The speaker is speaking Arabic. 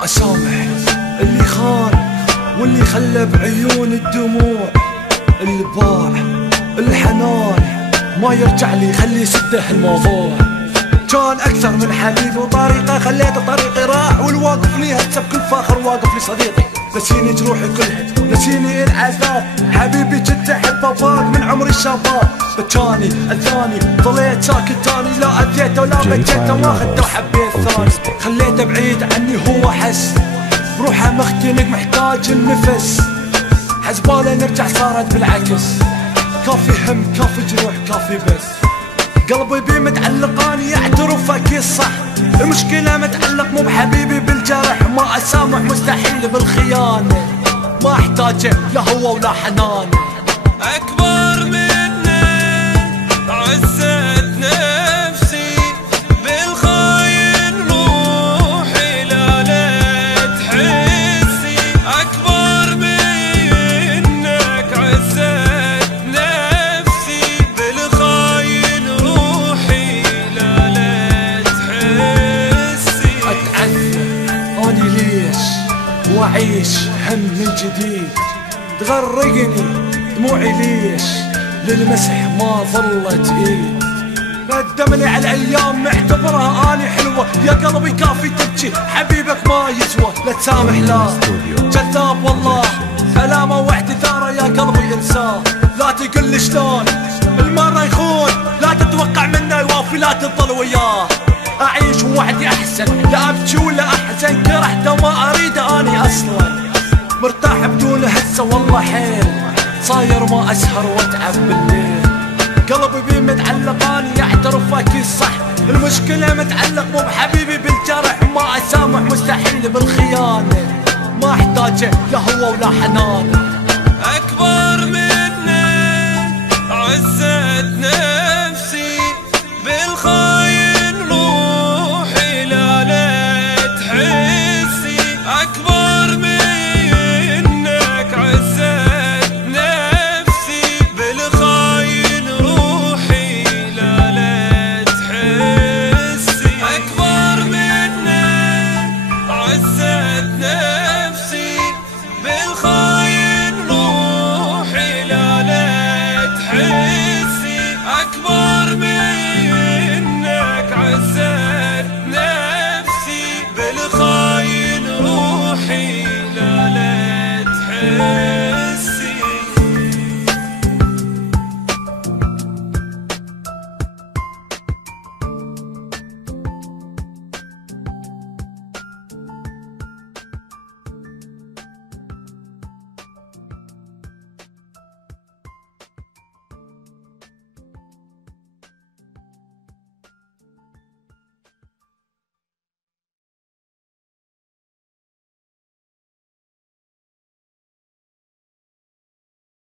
ما أسامح اللي خان واللي خلى بعيون الدموع، اللي باع الحنان ما يرجع لي خلي يسده الموضوع. كان أكثر من حبيبي وطريقة خليته طريقي راح، والواقف لي هسه بكل فخر واقف لي صديقي. نسيني جروحي كلها نسيني العذاب، حبيبي كنت أحبه فاق من عمر الشباب. بكاني أذاني ظليت ساكت تاني، لا أذيته ولا بكيته ما خدته وحبيت ثاني. خليته بعيد عني هو حس بروحه مختنق محتاج النفس، حزباله نرجع صارت بالعكس. كافي هم كافي جروح كافي بس، قلبي بيه متعلقاني يعترف اكيد صح. المشكلة متعلق مو بحبيبي بالجرح، ما اسامح مستحيل بالخيانة، ما احتاجه لا هو ولا حنان. اكبر مني عزت نفسي بالخاين روحي لا تحسي. اكبر منك عزت نفسي بالخاين روحي لا تحسي. اتعذب اني ليش واعيش هم من جديد، تغرقني دموعي ليش للمسح ما ظلت ايد. ندمني على الايام معتبرها اني حلوه، يا قلبي كافي تبكي حبيبك ما يسوى. لا تسامح لا كذاب والله، كلامه واعتذاره يا قلبي انساه. لا تقول لي شلون المره يخون، لا تتوقع منه يوافي لا تظل وياه. اعيش وحدي احسن، لا ابكي ولا احزن، كرهته ما اريده اني اصلا. مرتاح بدونه هسه والله حيل، صاير ما اسهر واتعب بالليل. قلبي بيه متعلق اني يعترف اكيد صح، المشكلة متعلق مو بحبيبي بالجرح، ما اسامح مستحيل بالخيانة، ما احتاجه لا هو ولا حنان. اكبر مني عزت نفسي